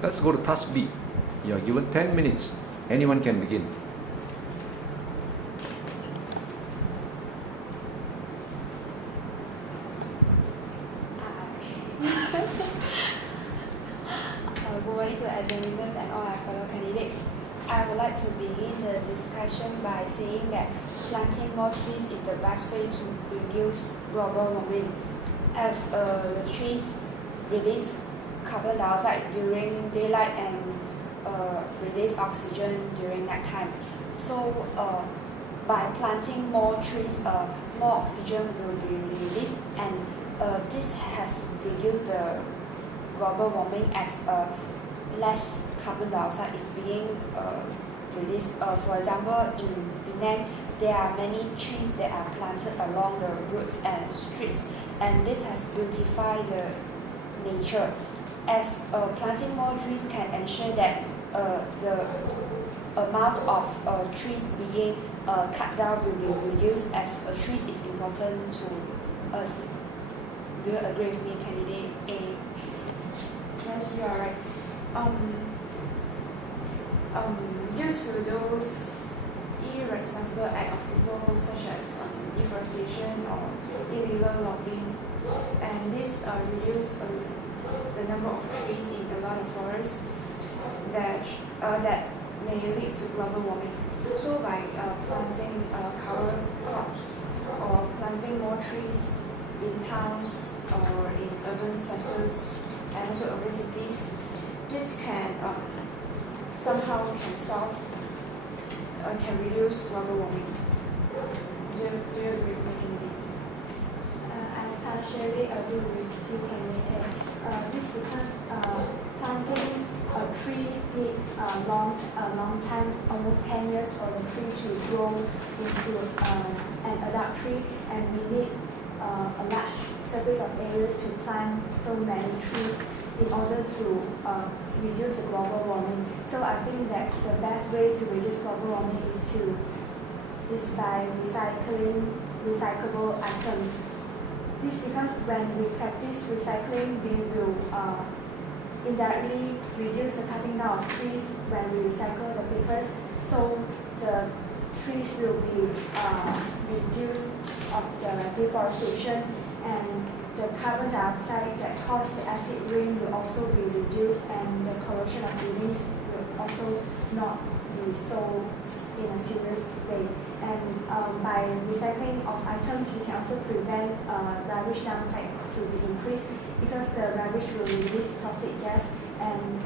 Let's go to task B. You are given 10 minutes. Anyone can begin. Good morning to examiners and all our fellow candidates. I would like to begin the discussion by saying that planting more trees is the best way to reduce global warming, as the trees release carbon dioxide during daylight and release oxygen during nighttime. So by planting more trees, more oxygen will be released, and this has reduced the global warming as less carbon dioxide is being released. For example, in Penang, there are many trees that are planted along the roads and streets, and this has beautified the nature. As planting more trees can ensure that the amount of trees being cut down will be reduced, as trees is important to us. Do you agree with me, candidate A? Yes, you are right. Due to those irresponsible acts of people, such as deforestation or illegal logging, and this reduce the number of trees in a lot of forests that may lead to global warming. So by planting cover crops or planting more trees in towns or in urban centers and also urban cities, this can somehow can reduce global warming. Do you agree with me? I partially agree with you, candidate. This because planting a tree need a long time, almost 10 years for the tree to grow into an adult tree, and we need a large surface of areas to plant so many trees in order to reduce the global warming. So I think that the best way to reduce global warming is by recycling recyclable items. This because when we practice recycling, we will indirectly reduce the cutting down of trees when we recycle the papers. So the trees will be reduced of the deforestation, and the carbon dioxide that causes the acid rain will also be reduced, and the corrosion of buildings will also not be so in a serious way. And by recycling of items, we can also prevent rubbish downside to be increased, because the rubbish will release toxic gas, and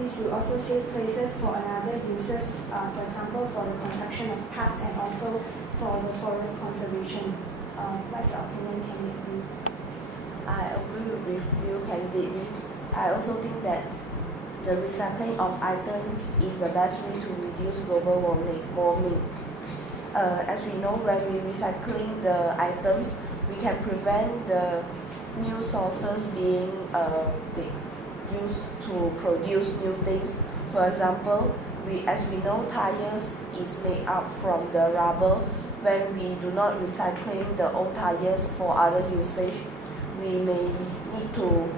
this will also save places for another uses, for example, for the construction of parks and also for the forest conservation. What's your opinion, candidate B? I agree with you, candidate D. I also think that the recycling of items is the best way to reduce global warming. As we know, when we recycling the items, we can prevent the new sources being used to produce new things. For example, as we know, tires is made up from the rubber. When we do not recycling the old tires for other usage, we may need to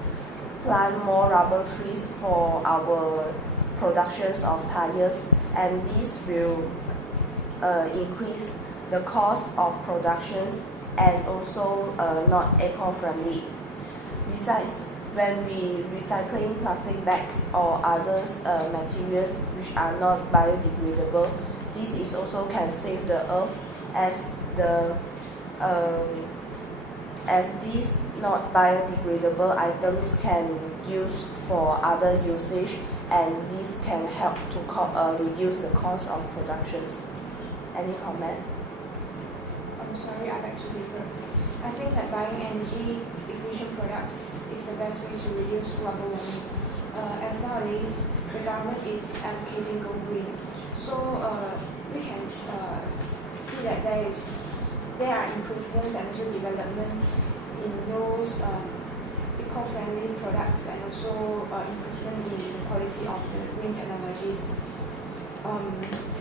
plant more rubber trees for our productions of tires, and this will increase the cost of productions and also not eco-friendly. Besides, when we recycling plastic bags or others materials which are not biodegradable, this is also can save the earth, as these not biodegradable items can use for other usage, and this can help to reduce the cost of productions. Any comment? I'm sorry, I beg to differ. I think that buying energy efficient products is the best way to reduce global warming. As nowadays, the government is advocating go green. So we can see that there are improvements and also development in those eco-friendly products, and also improvement in the quality of the green technologies.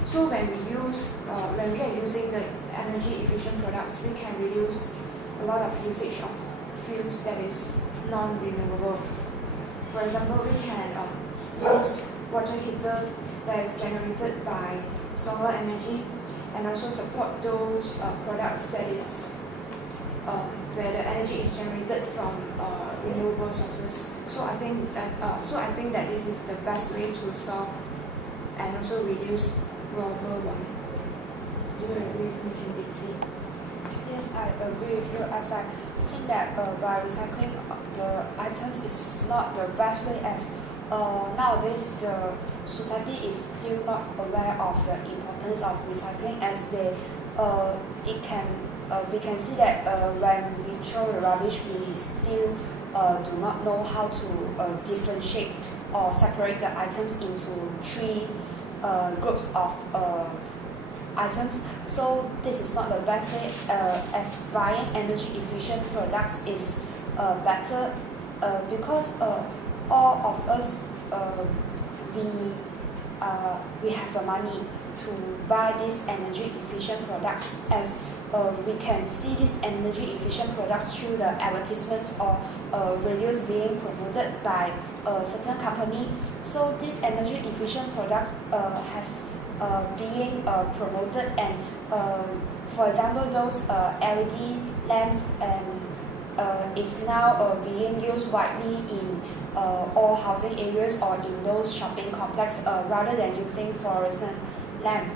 So when we are using the energy efficient products, we can reduce a lot of usage of fuels that is non-renewable. For example, we can use water heater that is generated by solar energy, and also support those products that is where the energy is generated from renewable sources. So I think that this is the best way to solve and also reduce global warming. Do you agree with me, candidate C? Yes, I agree with you, as I think that by recycling the items is not the best way, as nowadays the society is still not aware of the importance of recycling, as we can see that when we throw the rubbish, we still do not know how to differentiate or separate the items into three groups of items. So this is not the best way, as buying energy efficient products is better, because all of us we have the money to buy these energy efficient products, as we can see these energy efficient products through the advertisements or radios being promoted by a certain company. So these energy efficient products has being promoted, and for example those LED lamps and is now being used widely in all housing areas or in those shopping complex, rather than using fluorescent lamp.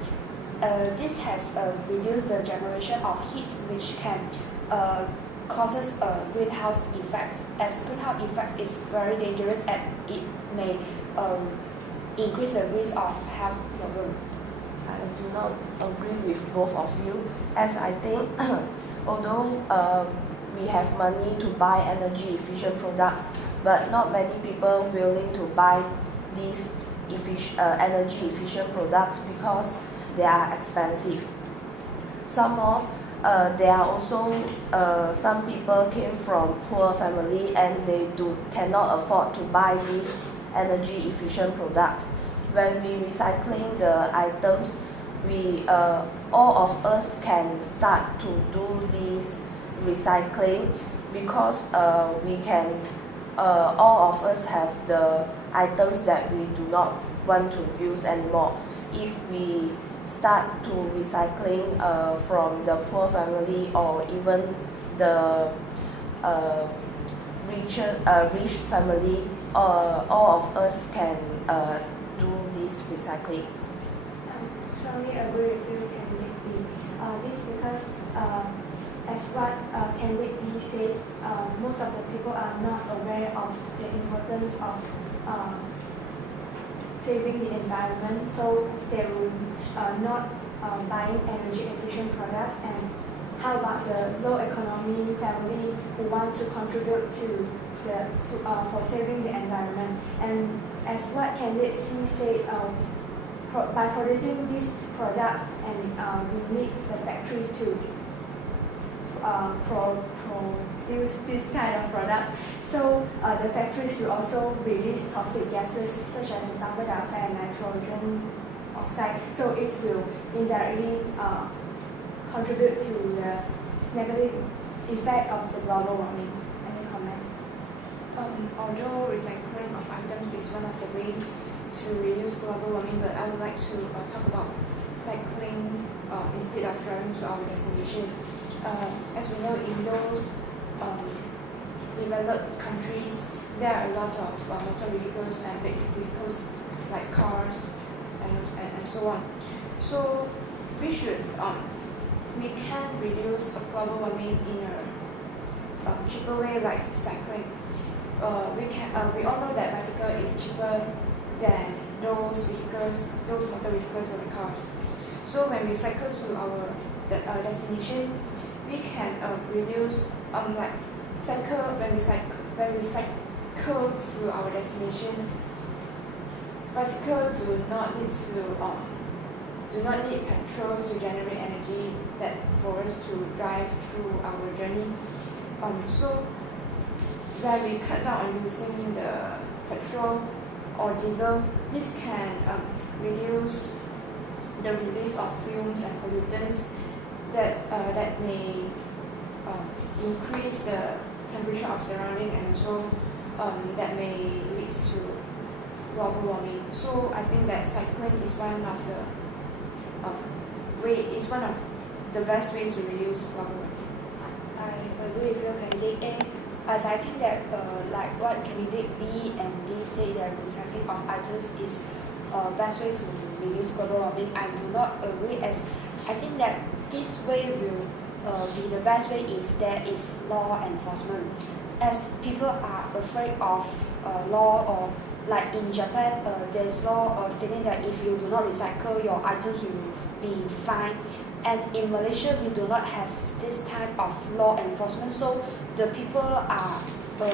This has reduced the generation of heat, which can causes greenhouse effects, as greenhouse effects is very dangerous and it may increase the risk of health problem. I do not agree with both of you, as I think although we have money to buy energy efficient products, but not many people willing to buy these energy efficient products because they are expensive. Some more, there are also some people came from poor family and they cannot afford to buy these energy efficient products. When we recycling the items, we all of us can start to do this recycling, because we can all of us have the items that we do not want to use anymore. If we start to recycling from the poor family or even the rich family, all of us can do this recycling. Strongly agree with you, Candidate B. This because as what Candidate B said, most of the people are not aware of the importance of saving the environment, so they will not buying energy efficient products. And how about the low economy family who want to contribute to for saving the environment? And as what Candidate C said, by producing these products, and we need the factories to produce this kind of products. So the factories will also release toxic gases such as the sulfur dioxide and nitrogen oxide. So it will indirectly contribute to the negative effect of the global warming. Any comments? Although recycling of items is one of the ways to reduce global warming, but I would like to talk about cycling instead of driving to our destination. As we know, in those developed countries, there are a lot of motor vehicles and big vehicles like cars and so on. So we can reduce global warming in a cheaper way, like cycling. We all know that bicycle is cheaper than those motor vehicles and cars. So when we cycle to our destination, we can reduce when we cycle to our destination. Bicycles do not need petrol to generate energy that for us to drive through our journey. So when we cut down on using the petrol or diesel, this can reduce the release of fumes and pollutants that may increase the temperature of surrounding, and also that may lead leads to global warming. So I think that cycling is one of the best ways to reduce global warming. I agree with you, candidate A, as I think that like what candidate B and D say that recycling of items is best way to reduce global warming. I do not agree, as I think that this way will be the best way if there is law enforcement, as people are afraid of law, or like in Japan there's law stating that if you do not recycle your items you will be fined, and in Malaysia we do not have this type of law enforcement, so the people are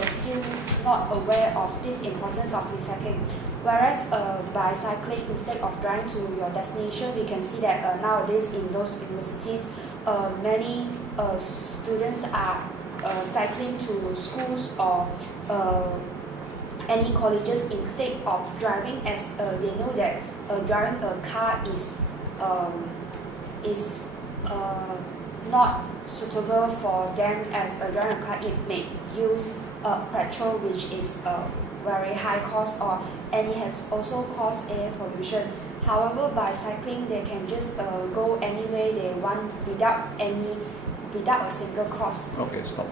still not aware of this importance of recycling. Whereas by cycling instead of driving to your destination, we can see that nowadays in those universities many students are cycling to schools or any colleges instead of driving, as they know that driving a car is not suitable for them, as driving a car it may use petrol, which is very high cost, and it has also caused air pollution. However, by cycling they can just go anywhere they want without a single cost. Okay, stop.